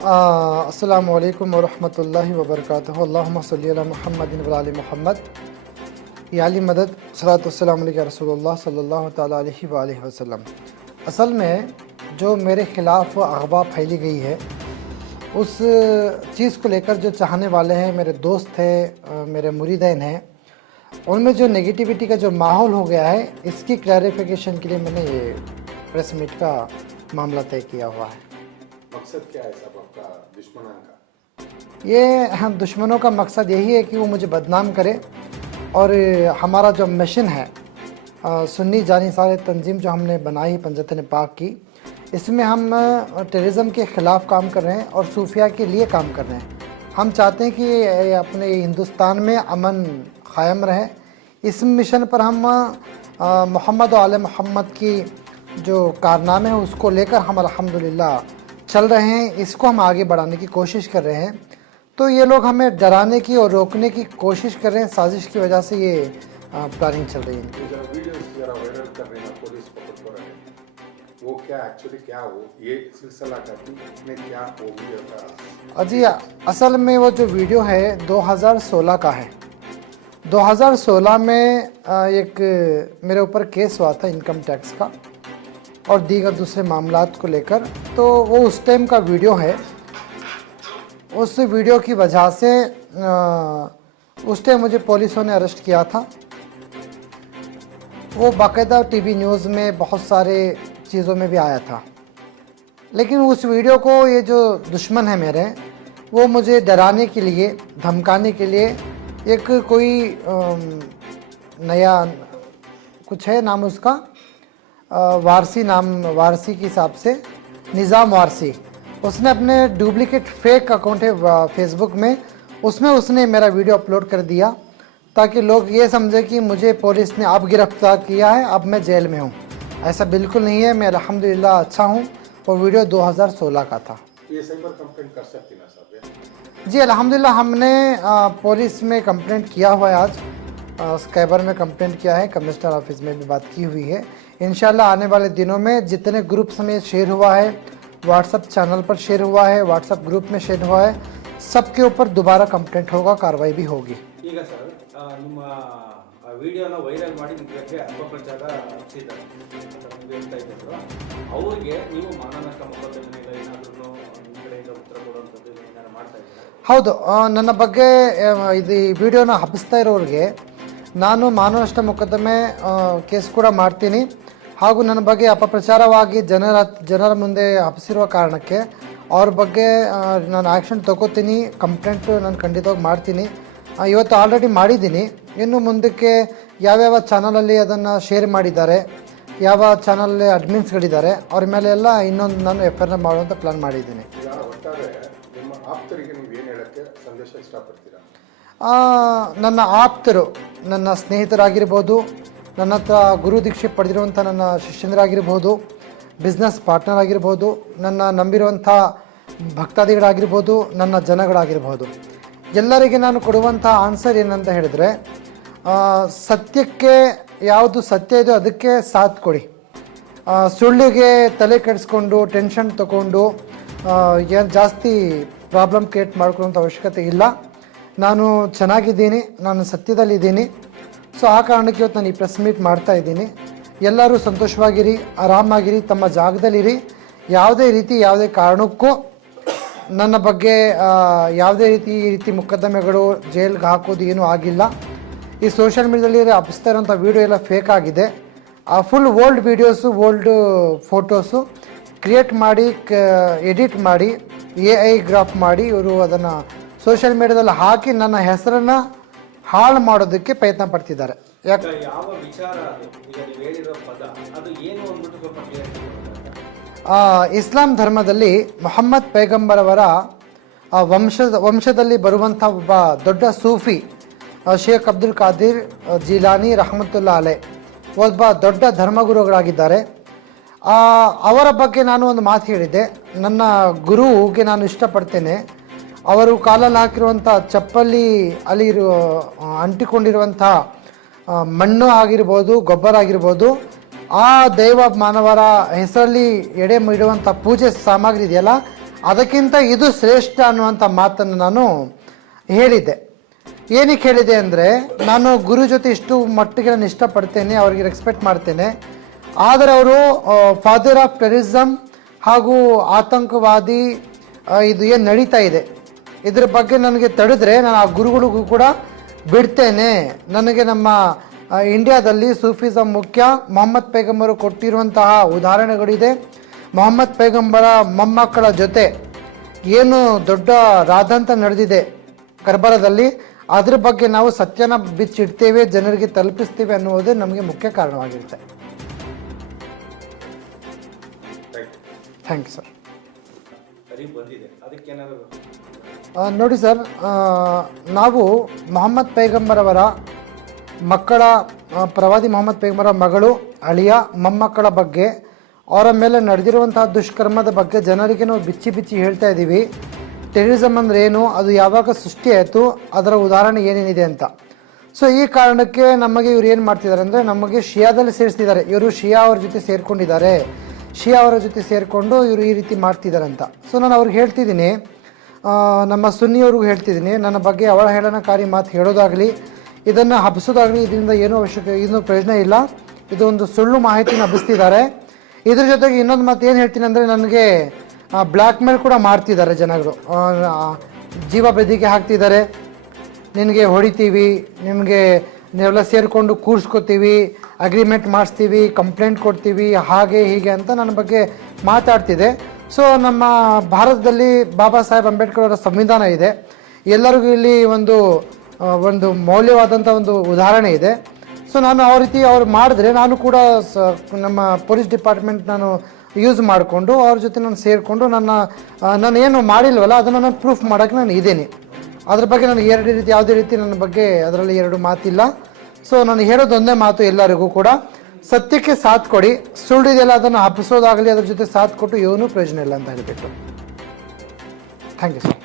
अस्सलामु अलैकुम वरहमतुल्लाहि वबरकातुहू। अल्लाहुम्मा सल्ली अला मुहम्मदिन व आलि मुहम्मद। या अली मदद सलातु वस्सलामु अलैका रसूलुल्लाह सल्लल्लाहु तआला अलैहि व आलिहि वसल्लम। असल में जो मेरे ख़िलाफ़ अफ़वाह फैली गई है, उस चीज़ को लेकर जो चाहने वाले हैं, मेरे दोस्त हैं, मेरे मुरीदैन हैं, उनमें जो नेगेटिविटी का जो माहौल हो गया है, इसकी क्लैरिफिकेशन के लिए मैंने ये प्रेस मीट का मामला तय किया हुआ है। मकसद क्या है साहब आपका दुश्मनों का? ये हम दुश्मनों का मकसद यही है कि वो मुझे बदनाम करे और हमारा जो मिशन है सुन्नी जानिसार तंजीम जो हमने बनाई पंजतन पाक की, इसमें हम टेररिज्म के ख़िलाफ़ काम कर रहे हैं और सूफिया के लिए काम कर रहे हैं। हम चाहते हैं कि अपने हिंदुस्तान में अमन क़ायम रहे। इस मिशन पर हम मोहम्मद और आले मोहम्मद की जो कारनामे हैं उसको लेकर हम अल्हम्दुलिल्लाह चल रहे हैं। इसको हम आगे बढ़ाने की कोशिश कर रहे हैं। तो ये लोग हमें डराने की और रोकने की कोशिश कर रहे हैं। साजिश की वजह से ये प्लानिंग चल रही है। वीडियोस जरा वायरल कर रहे हैं, पुलिस पकड़ कर रहे हैं, वो क्या एक्चुअली क्या हो ये सिलसिला करती में क्या हो वीडियो का? जी, असल में वो जो वीडियो है 2016 का है। 2016 में एक मेरे ऊपर केस हुआ था इनकम टैक्स का और दीगर दूसरे मामलात को लेकर, तो वो उस टाइम का वीडियो है। उस वीडियो की वजह से उस टाइम मुझे पुलिसों ने अरेस्ट किया था। वो बाकायदा टीवी न्यूज़ में बहुत सारे चीज़ों में भी आया था। लेकिन उस वीडियो को ये जो दुश्मन है मेरे, वो मुझे डराने के लिए, धमकाने के लिए एक कोई नया कुछ है नाम उसका, वारसी नाम, वारसी के हिसाब से निज़ाम वारसी, उसने अपने डुप्लिकेट फेक अकाउंट है फेसबुक में, उसमें उसने मेरा वीडियो अपलोड कर दिया ताकि लोग ये समझे कि मुझे पुलिस ने अब गिरफ्तार किया है, अब मैं जेल में हूँ। ऐसा बिल्कुल नहीं है, मैं अल्हम्दुलिल्लाह अच्छा हूँ। वो वीडियो 2016 का था। ये सही पर कंप्लेंट कर सकती ना साहब? जी अल्हम्दुलिल्लाह हमने पुलिस में कंप्लेंट किया हुआ है। आज स्कैबर में कंप्लेंट किया है, कमिश्नर ऑफिस में भी बात की हुई है। इंशाल्लाह आने वाले दिनों में जितने ग्रुप्स में शेयर हुआ है, व्हाट्सअप चैनल पर शेयर हुआ है, व्हाट्सअप ग्रुप में शेयर हुआ है, सबके ऊपर दोबारा कंप्लेंट होगा, कार्रवाई भी होगी। ಈಗ ಸರ್ ನಿಮ್ಮ ವಿಡಿಯೋನ ವೈರಲ್ ಮಾಡಿ ನಿಮಗೆ ಅಪಪ್ರಚಾರ ಹಚ್ಚಿದ್ದಾರೆ ಅಂತ ನಿಮಗೆ ಹೇಳ್ತಾ ಇದ್ದರು. ಅವ್ರಿಗೆ ನೀವು ಮಾನನಷ್ಟ ಮೊಕದ್ದಮೆಗೆ ಏನಾದರೂ ನಿಮ್ಮ ಕಡೆಯಿಂದ ಉತ್ತರ ಕೊಡುವಂಥದ್ದು ಏನಾದ್ರು ಮಾಡ್ತಾ ಇದ್ದೀರಾ? ಹೌದು, ನನ್ನ ಬಗ್ಗೆ ಇದು ವಿಡಿಯೋನ ಹಬ್ಬಿಸ್ತಾ ಇರೋರಿಗೆ ನಾನು ಮಾನನಷ್ಟ ಮೊಕದ್ದಮೆ ಕೇಸ್ ಕೂಡ ಮಾಡ್ತೀನಿ. ಹಾಗೂ ನನ್ನ ಬಗ್ಗೆ ಅಪಪ್ರಚಾರವಾಗಿ ಜನರ ಮುಂದೆ ಹಬ್ಬಿಸಿರುವ ಕಾರಣಕ್ಕೆ ಅವ್ರ ಬಗ್ಗೆ ನಾನು ಆ್ಯಕ್ಷನ್ ತಗೋತೀನಿ, ಕಂಪ್ಲೇಂಟು ನಾನು ಖಂಡಿತವಾಗಿ ಮಾಡ್ತೀನಿ. ಇವತ್ತು ಆಲ್ರೆಡಿ ಮಾಡಿದ್ದೀನಿ. ಇನ್ನು ಮುಂದಕ್ಕೆ ಯಾವ್ಯಾವ ಚಾನಲಲ್ಲಿ ಅದನ್ನು ಶೇರ್ ಮಾಡಿದ್ದಾರೆ, ಯಾವ ಚಾನಲಲ್ಲಿ ಅಡ್ಮಿನ್ಸ್ಗಳಿದ್ದಾರೆ, ಅವ್ರ ಮೇಲೆ ಎಲ್ಲ ಇನ್ನೊಂದು ನಾನು FIR ಮಾಡುವಂಥ ಪ್ಲ್ಯಾನ್ ಮಾಡಿದ್ದೀನಿ. ನಿಮ್ಮ ಆಪ್ತರಿಗೆ ನೀವು ಏನು ಹೇಳೋಕ್ಕೆ ಸಂದೇಶ ಇಷ್ಟಪಡ್ತೀರಾ? ನನ್ನ ಆಪ್ತರು, ನನ್ನ ಸ್ನೇಹಿತರಾಗಿರ್ಬೋದು, ನನ್ನ ಹತ್ರ ಗುರು ದೀಕ್ಷೆ ಪಡೆದಿರುವಂಥ ನನ್ನ ಶಿಷ್ಯಂದರಾಗಿರ್ಬೋದು, ಬಿಸ್ನೆಸ್ ಪಾರ್ಟ್ನರ್ ಆಗಿರ್ಬೋದು, ನನ್ನ ನಂಬಿರುವಂಥ ಭಕ್ತಾದಿಗಳಾಗಿರ್ಬೋದು, ನನ್ನ ಜನಗಳಾಗಿರ್ಬೋದು, ಎಲ್ಲರಿಗೆ ನಾನು ಕೊಡುವಂಥ ಆನ್ಸರ್ ಏನಂತ ಹೇಳಿದರೆ, ಸತ್ಯಕ್ಕೆ ಯಾವುದು ಸತ್ಯ ಇದೆಯೋ ಅದಕ್ಕೆ ಸಾಥ್ ಕೊಡಿ. ಸುಳ್ಳಿಗೆ ತಲೆ ಕೆಡಿಸ್ಕೊಂಡು ಟೆನ್ಷನ್ ತಗೊಂಡು ಏನು ಜಾಸ್ತಿ ಪ್ರಾಬ್ಲಮ್ ಕ್ರಿಯೇಟ್ ಮಾಡ್ಕೊಳ್ಳೋಂಥ ಅವಶ್ಯಕತೆ ಇಲ್ಲ. ನಾನು ಚೆನ್ನಾಗಿದ್ದೀನಿ, ನಾನು ಸತ್ಯದಲ್ಲಿದ್ದೀನಿ. ಸೊ ಆ ಕಾರಣಕ್ಕೆ ಇವತ್ತು ನಾನು ಈ ಪ್ರೆಸ್ ಮೀಟ್ ಮಾಡ್ತಾ ಇದ್ದೀನಿ. ಎಲ್ಲರೂ ಸಂತೋಷವಾಗಿರಿ, ಆರಾಮಾಗಿರಿ, ತಮ್ಮ ಜಾಗದಲ್ಲಿರಿ. ಯಾವುದೇ ಕಾರಣಕ್ಕೂ ನನ್ನ ಬಗ್ಗೆ ಯಾವುದೇ ರೀತಿ ಮೊಕದ್ದಮೆಗಳು, ಜೈಲ್ಗೆ ಹಾಕೋದು ಏನೂ ಆಗಿಲ್ಲ. ಈ ಸೋಷಿಯಲ್ ಮೀಡಿಯಾದಲ್ಲಿ ಹಬ್ಬಿಸ್ತಾ ಇರೋಂಥ ವೀಡಿಯೋ ಎಲ್ಲ ಫೇಕ್ ಆಗಿದೆ. ಆ full old videos, old photos create ಮಾಡಿ, ಎಡಿಟ್ ಮಾಡಿ, AI ಗ್ರಾಫ್ ಮಾಡಿ ಇವರು ಅದನ್ನು ಸೋಷಿಯಲ್ ಮೀಡಿಯಾದಲ್ಲಿ ಹಾಕಿ ನನ್ನ ಹೆಸರನ್ನು ಹಾಳು ಮಾಡೋದಕ್ಕೆ ಪ್ರಯತ್ನ ಪಡ್ತಿದ್ದಾರೆ. ಯಾವ ವಿಚಾರ ಅದು? ಈಗ ನೀವು ಹೇಳಿರೋ ಪದ ಅದು ಏನು ಅಂದ್ಬಿಟ್ಟು ಸ್ವಲ್ಪ ಕ್ಲಿಯರಿಟಿ ಕೊಡೋಣ. ಇಸ್ಲಾಂ ಧರ್ಮದಲ್ಲಿ ಮೊಹಮ್ಮದ್ ಪೈಗಂಬರ್ ಅವರ ವಂಶದಲ್ಲಿ ಬರುವಂಥ ಒಬ್ಬ ದೊಡ್ಡ ಸೂಫಿ ಶೇಖ್ ಅಬ್ದುಲ್ ಖಾದಿರ್ ಜೀಲಾನಿ ರಹಮತುಲ್ಲಾ ಅಲೈ ಒಬ್ಬ ದೊಡ್ಡ ಧರ್ಮಗುರುಗಳಾಗಿದ್ದಾರೆ. ಅವರ ಬಗ್ಗೆ ನಾನು ಒಂದು ಮಾತು ಹೇಳಿದ್ದೆ. ನನ್ನ ಗುರುಗೆ ನಾನು ಇಷ್ಟಪಡ್ತೇನೆ. ಅವರು ಕಾಲಲ್ಲಿ ಹಾಕಿರುವಂಥ ಚಪ್ಪಲಿ ಅಲ್ಲಿ ಅಂಟಿಕೊಂಡಿರುವಂಥ ಮಣ್ಣು ಆಗಿರ್ಬೋದು, ಗೊಬ್ಬರ ಆಗಿರ್ಬೋದು, ಆ ದೈವ ಮಾನವರ ಹೆಸರಲ್ಲಿ ಎಡೆ ಇಡುವಂಥ ಪೂಜೆ ಸಾಮಗ್ರಿ ಇದೆಯಲ್ಲ, ಅದಕ್ಕಿಂತ ಇದು ಶ್ರೇಷ್ಠ ಅನ್ನುವಂಥ ಮಾತನ್ನು ನಾನು ಹೇಳಿದ್ದೆ. ಏನಕ್ಕೆ ಹೇಳಿದೆ ಅಂದರೆ, ನಾನು ಗುರು ಜೊತೆ ಇಷ್ಟು ಮಟ್ಟಿಗೆ ನಾನು ಇಷ್ಟಪಡ್ತೇನೆ, ಅವ್ರಿಗೆ ರೆಸ್ಪೆಕ್ಟ್ ಮಾಡ್ತೇನೆ. ಆದರೆ ಅವರು ಫಾದರ್ ಆಫ್ ಟೆರರಿಸಮ್ ಹಾಗೂ ಆತಂಕವಾದಿ ಇದು ಏನು ನಡೀತಾ ಇದೆ ಇದ್ರ ಬಗ್ಗೆ ನನಗೆ ತಡೆದ್ರೆ ನಾನು ಆ ಗುರುಗಳಿಗೂ ಕೂಡ ಬಿಡ್ತೇನೆ. ನನಗೆ ನಮ್ಮ ಇಂಡಿಯಾದಲ್ಲಿ ಸೂಫಿಸಮ್ ಮುಖ್ಯ. ಮೊಹಮ್ಮದ್ ಪೈಗಂಬರು ಕೊಟ್ಟಿರುವಂತಹ ಉದಾಹರಣೆಗಳಿದೆ. ಮೊಹಮ್ಮದ್ ಪೈಗಂಬರ ಮೊಮ್ಮಕ್ಕಳ ಜೊತೆ ಏನು ದೊಡ್ಡ ರಾದಂತ ನಡೆದಿದೆ ಕರ್ಬಲದಲ್ಲಿ, ಅದ್ರ ಬಗ್ಗೆ ನಾವು ಸತ್ಯನ ಬಿಚ್ಚಿಡ್ತೇವೆ, ಜನರಿಗೆ ತಲುಪಿಸ್ತೇವೆ ಅನ್ನುವುದೇ ನಮಗೆ ಮುಖ್ಯ ಕಾರಣವಾಗಿರುತ್ತೆ. Thank you sir. ನೋಡಿ ಸರ್, ನಾವು ಮೊಹಮ್ಮದ್ ಪೈಗಂಬರವರ ಮಕ್ಕಳ ಪ್ರವಾದಿ ಮೊಹಮ್ಮದ್ ಪೈಗಂಬರ ಮಗಳು, ಅಳಿಯ, ಮೊಮ್ಮಕ್ಕಳ ಬಗ್ಗೆ, ಅವರ ಮೇಲೆ ನಡೆದಿರುವಂತಹ ದುಷ್ಕರ್ಮದ ಬಗ್ಗೆ ಜನರಿಗೆ ನಾವು ಬಿಚ್ಚಿ ಬಿಚ್ಚಿ ಹೇಳ್ತಾ ಇದ್ದೀವಿ. ಟೆರರಿಸಮ್ ಅಂದರೆ ಏನು, ಅದು ಯಾವಾಗ ಸೃಷ್ಟಿಯಾಯಿತು, ಅದರ ಉದಾಹರಣೆ ಏನೇನಿದೆ ಅಂತ. ಸೊ ಈ ಕಾರಣಕ್ಕೆ ನಮಗೆ ಇವ್ರು ಏನು ಮಾಡ್ತಿದ್ದಾರೆ ಅಂದರೆ, ನಮಗೆ ಶಿಯಾದಲ್ಲಿ ಸೇರಿಸ್ತಿದ್ದಾರೆ. ಇವರು ಶಿಯಾ ಅವ್ರ ಜೊತೆ ಸೇರಿಕೊಂಡಿದ್ದಾರೆ, ಶಿಯಾ ಅವರ ಜೊತೆ ಸೇರಿಕೊಂಡು ಇವರು ಈ ರೀತಿ ಮಾಡ್ತಿದ್ದಾರೆ ಅಂತ. ಸೊ ನಾನು ಅವ್ರಿಗೆ ಹೇಳ್ತಿದ್ದೀನಿ, ನಮ್ಮ ಸುನ್ನಿಯವ್ರಿಗೂ ಹೇಳ್ತಿದ್ದೀನಿ, ನನ್ನ ಬಗ್ಗೆ ಅವಹೇಳನಕಾರಿ ಮಾತು ಹೇಳೋದಾಗಲಿ, ಇದನ್ನು ಹಬ್ಬಿಸೋದಾಗಲಿ, ಇದರಿಂದ ಏನೂ ಇನ್ನೂ ಪ್ರಯೋಜನ ಇಲ್ಲ. ಇದು ಒಂದು ಸುಳ್ಳು ಮಾಹಿತಿನ ಹಬ್ಬಿಸ್ತಿದ್ದಾರೆ. ಇದ್ರ ಜೊತೆಗೆ ಇನ್ನೊಂದು ಮಾತು ಏನು ಹೇಳ್ತೀನಿ ಅಂದರೆ, ನನಗೆ ಬ್ಲ್ಯಾಕ್ ಮೇಲ್ ಕೂಡ ಮಾಡ್ತಿದ್ದಾರೆ ಜನಗಳು. ಜೀವ ಬೆದರಿಕೆ ಹಾಕ್ತಿದ್ದಾರೆ, ನಿನಗೆ ಹೊಡಿತೀವಿ, ನಿಮಗೆ ನೀವೆಲ್ಲ ಸೇರಿಕೊಂಡು ಕೂರಿಸ್ಕೋತೀವಿ, ಅಗ್ರಿಮೆಂಟ್ ಮಾಡಿಸ್ತೀವಿ, ಕಂಪ್ಲೇಂಟ್ ಕೊಡ್ತೀವಿ, ಹಾಗೆ ಹೀಗೆ ಅಂತ ನನ್ನ ಬಗ್ಗೆ ಮಾತಾಡ್ತಿದೆ. ಸೊ ನಮ್ಮ ಭಾರತದಲ್ಲಿ ಬಾಬಾ ಸಾಹೇಬ್ ಅಂಬೇಡ್ಕರ್ ಅವರ ಸಂವಿಧಾನ ಇದೆ. ಎಲ್ಲರಿಗೂ ಇಲ್ಲಿ ಒಂದು ಮೌಲ್ಯವಾದಂಥ ಒಂದು ಉದಾಹರಣೆ ಇದೆ. ಸೊ ನಾನು ಆ ರೀತಿ ಅವ್ರು ಮಾಡಿದ್ರೆ, ನಾನು ಕೂಡ ನಮ್ಮ ಪೊಲೀಸ್ ಡಿಪಾರ್ಟ್ಮೆಂಟ್ ನಾನು ಯೂಸ್ ಮಾಡಿಕೊಂಡು ಅವ್ರ ಜೊತೆ ನಾನು ಸೇರಿಕೊಂಡು ನಾನು ಏನು ಮಾಡಿಲ್ವಲ್ಲ ಅದನ್ನು ನಾನು ಪ್ರೂಫ್ ಮಾಡೋಕ್ಕೆ ನಾನು ಇದ್ದೀನಿ. ಅದ್ರ ಬಗ್ಗೆ ನಾನು ಯಾವುದೇ ರೀತಿ ನನ್ನ ಬಗ್ಗೆ ಅದರಲ್ಲಿ ಎರಡು ಮಾತಿಲ್ಲ. ಸೊ ನಾನು ಹೇಳೋದು ಒಂದೇ ಮಾತು ಎಲ್ಲರಿಗೂ ಕೂಡ, ಸತ್ಯಕ್ಕೆ ಸಾಥ್ ಕೊಡಿ. ಸುಳ್ಳಿದೆಲ್ಲ ಅದನ್ನು ಹಬ್ಬಿಸೋದಾಗಲಿ, ಅದ್ರ ಜೊತೆ ಸಾಥ್ ಕೊಟ್ಟು ಏನೂ ಪ್ರಯೋಜನ ಇಲ್ಲ ಅಂತ ಹೇಳಿಬಿಟ್ಟು. Thank you sir.